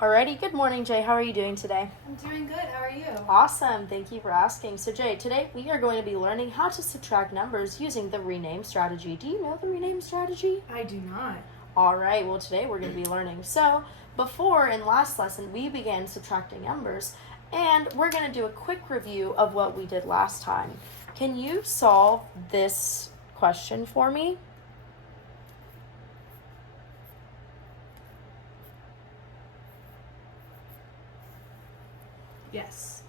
Alrighty, good morning, Jay. How are you doing today? I'm doing good. How are you? Awesome, thank you for asking. So, Jay, today we are going to be learning how to subtract numbers using the rename strategy. Do you know the rename strategy? I do not. Alright, well, today we're going to be learning. So, before in last lesson, we began subtracting numbers, and we're going to do a quick review of what we did last time. Can you solve this question for me? Yes.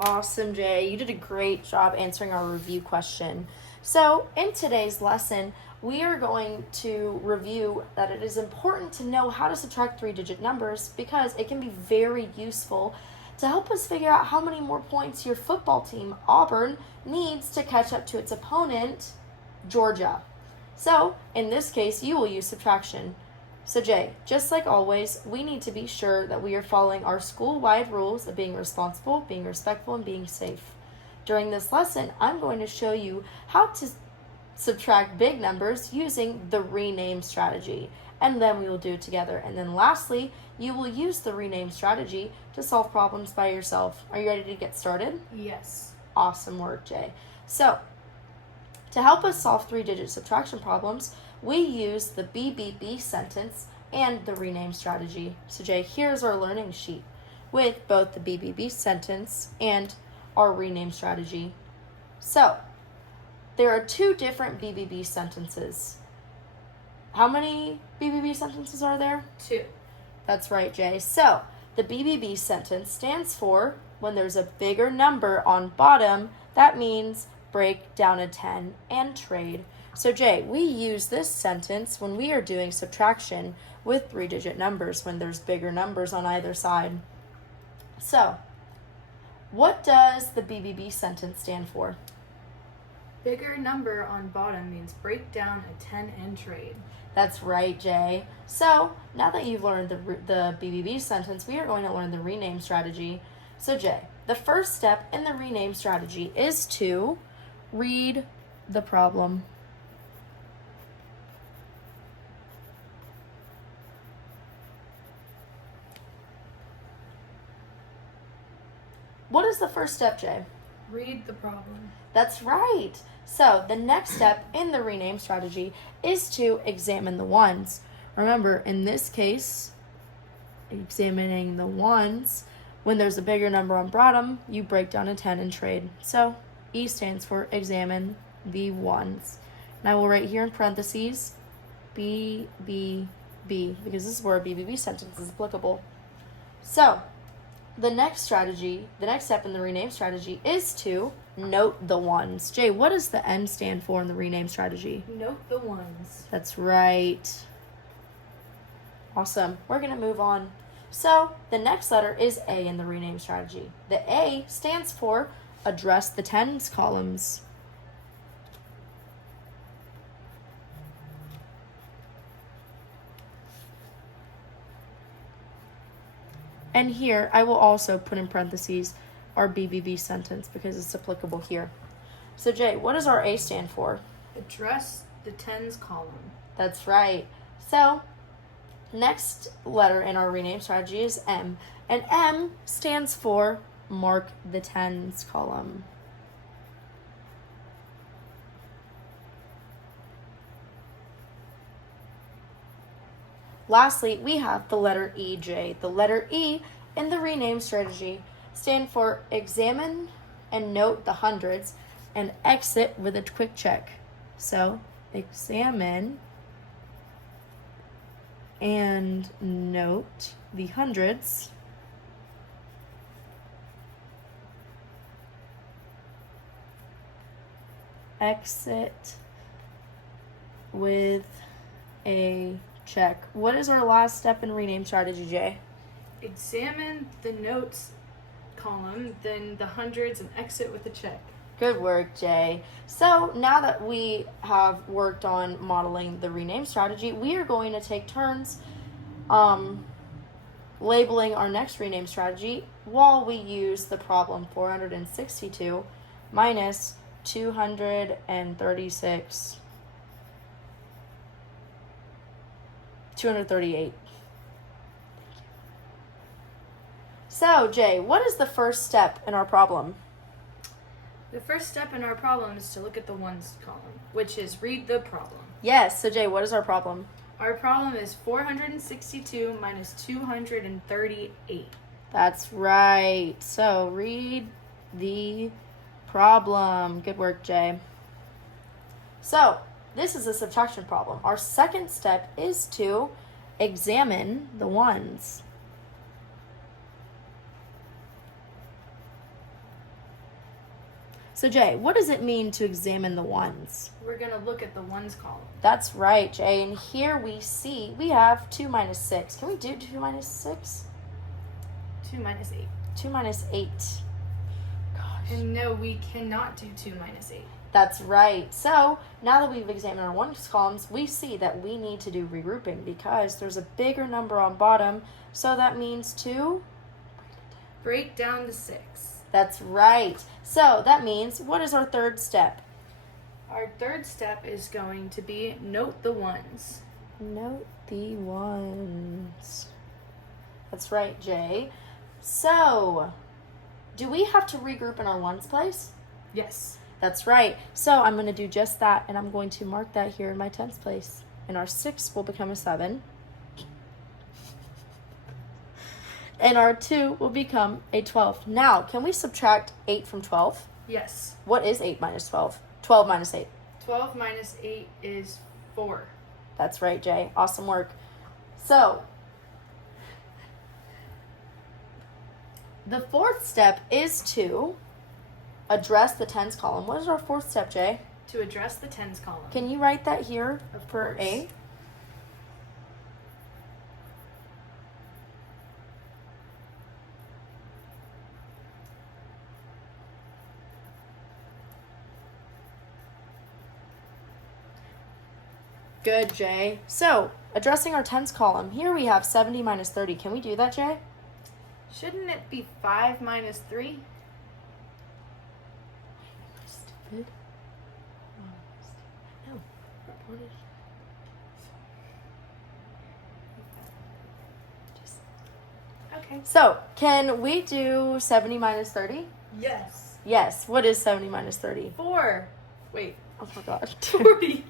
Awesome, Jay. You did a great job answering our review question. So, in today's lesson, we are going to review that it is important to know how to subtract three-digit numbers because it can be very useful to help us figure out how many more points your football team, Auburn, needs to catch up to its opponent, Georgia. So, in this case, you will use subtraction. So, Jay, just like always, we need to be sure that we are following our school-wide rules of being responsible, being respectful, and being safe. During this lesson, I'm going to show you how to subtract big numbers using the rename strategy, and then we will do it together. And then lastly, you will use the rename strategy to solve problems by yourself. Are you ready to get started? Yes. Awesome work, Jay. So, to help us solve three-digit subtraction problems, we use the BBB sentence and the rename strategy. So, Jay, here's our learning sheet with both the BBB sentence and our rename strategy. So, there are two different BBB sentences. How many BBB sentences are there? 2. That's right, Jay. So, the BBB sentence stands for when there's a bigger number on bottom, that means break down a 10 and trade. So, Jay, we use this sentence when we are doing subtraction with three-digit numbers when there's bigger numbers on either side. So, what does the BBB sentence stand for? Bigger number on bottom means break down a 10 and trade. That's right, Jay. So, now that you've learned the BBB sentence, we are going to learn the rename strategy. So, Jay, the first step in the rename strategy is to read the problem. What is the first step, Jay? Read the problem. That's right. So the next step in the rename strategy is to examine the ones. Remember, in this case, examining the ones, when there's a bigger number on bottom, you break down a 10 and trade. So E stands for examine the ones. And I will write here in parentheses BBB because this is where a BBB sentence is applicable. So the next step in the rename strategy is to note the ones. Jay, what does the N stand for in the rename strategy? Note the ones. That's right. Awesome. We're going to move on. So, the next letter is A in the rename strategy. The A stands for address the tens columns. And here, I will also put in parentheses our BBB sentence because it's applicable here. So, Jay, what does our A stand for? Address the tens column. That's right. So, next letter in our rename strategy is M. And M stands for mark the tens column. Lastly, we have the letter E, J. The letter E in the rename strategy stand for examine and note the hundreds and exit with a quick check. So, examine and note the hundreds. Exit with a check. What is our last step in rename strategy, Jay? Examine the notes column, then the hundreds, and exit with a check. Good work, Jay. So now that we have worked on modeling the rename strategy, we are going to take turns labeling our next rename strategy while we use the problem 462 minus 236. 238. So, Jay, what is the first step in our problem? The first step in our problem is to look at the ones column, which is read the problem. Yes, so Jay, what is our problem? Our problem is 462 minus 238. That's right. So, read the problem. Good work, Jay. So, this is a subtraction problem. Our second step is to examine the ones. So, Jay, what does it mean to examine the ones? We're going to look at the ones column. That's right, Jay. And here we see we have 2 minus 6. Can we do 2 minus 6? 2 minus 8. 2 minus 8. Gosh. And no, we cannot do 2 minus 8. That's right. So now that we've examined our ones columns, we see that we need to do regrouping because there's a bigger number on bottom. So that means to break down the 6. That's right. So that means, what is our third step? Our third step is going to be note the ones. Note the ones. That's right, Jay. So, do we have to regroup in our ones place? Yes. That's right. So I'm going to do just that, and I'm going to mark that here in my tens place. And our 6 will become a 7. And our 2 will become a 12. Now, can we subtract 8 from 12? Yes. What is 8 minus 12? 12 minus 8. 12 minus 8 is 4. That's right, Jay. Awesome work. So, the fourth step is to address the tens column. What is our fourth step, Jay? To address the tens column. Can you write that here for course. A? Good, Jay. So, addressing our tens column, here we have 70 minus 30. Can we do that, Jay? Shouldn't it be 5 minus 3? Stupid. No. Okay. So, can we do 70 minus 30? Yes. Yes. What is 70 minus 30? 4. Wait. Oh my gosh. 40.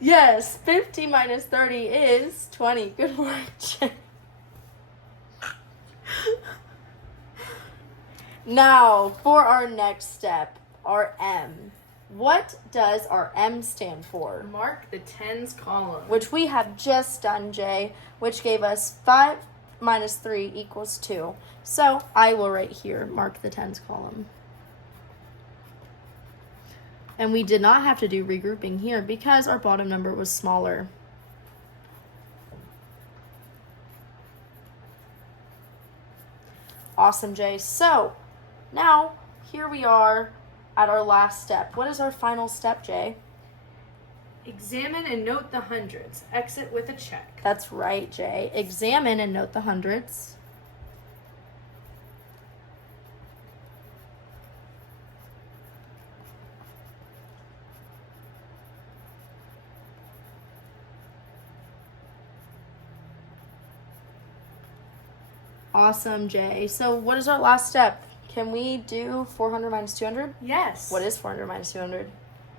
Yes, 50 minus 30 is 20. Good work, Jay. Now, for our next step, our M. What does our M stand for? Mark the tens column. Which we have just done, Jay, which gave us 5 minus 3 equals 2. So I will right here mark the tens column. And we did not have to do regrouping here because our bottom number was smaller. Awesome, Jay. So now here we are at our last step. What is our final step, Jay? Examine and note the hundreds. Exit with a check. That's right, Jay. Examine and note the hundreds. Awesome, Jay. So what is our last step? Can we do 400 minus 200? Yes. What is 400 minus 200?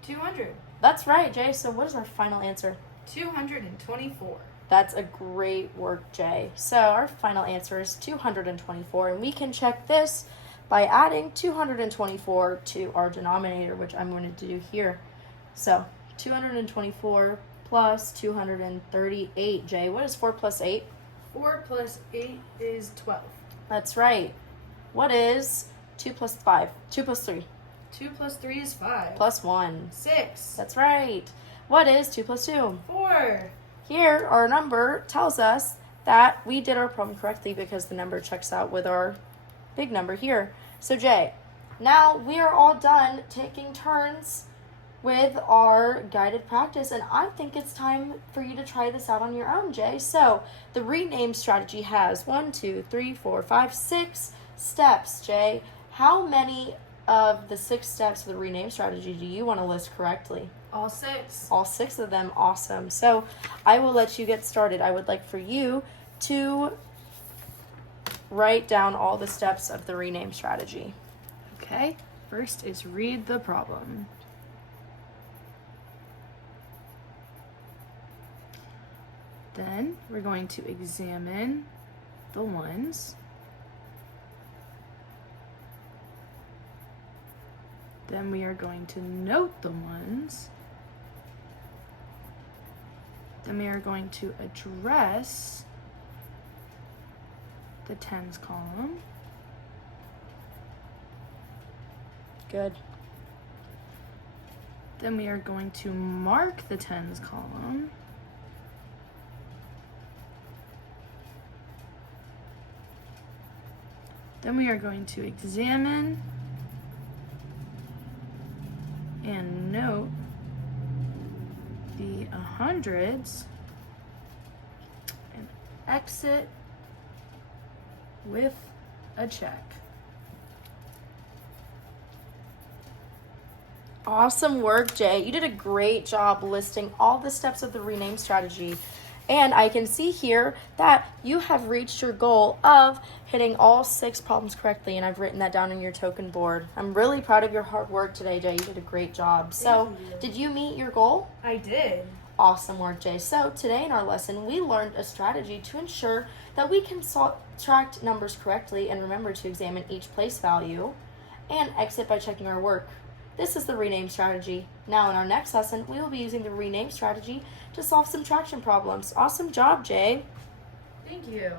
200. That's right, Jay. So what is our final answer? 224. That's a great work, Jay. So our final answer is 224, and we can check this by adding 224 to our denominator, which I'm going to do here. So 224 plus 238, Jay. What is 4 plus 8? 4 plus 8 is 12. That's right. What is 2 plus 5? 2 plus 3? 2 plus 3 is 5. Plus 1. 6. That's right. What is 2 plus 2? 4. Here, our number tells us that we did our problem correctly because the number checks out with our big number here. So, Jay, now we are all done taking turns with our guided practice, and I think it's time for you to try this out on your own, Jay. So the rename strategy has 6 steps, Jay. How many of the 6 steps of the rename strategy do you want to list correctly? All 6. All 6 of them. Awesome. So I will let you get started. I would like for you to write down all the steps of the rename strategy. Okay. First is read the problem. Then we're going to examine the ones. Then we are going to note the ones. Then we are going to address the tens column. Good. Then we are going to mark the tens column. Then we are going to examine and note the hundreds and exit with a check. Awesome work, Jay. You did a great job listing all the steps of the rename strategy. And I can see here that you have reached your goal of hitting all 6 problems correctly, and I've written that down on your token board. I'm really proud of your hard work today, Jay. You did a great job. So, did you meet your goal? I did. Awesome work, Jay. So, today in our lesson, we learned a strategy to ensure that we can subtract numbers correctly and remember to examine each place value and exit by checking our work. This is the rename strategy. Now in our next lesson, we will be using the rename strategy to solve subtraction problems. Awesome job, Jay. Thank you.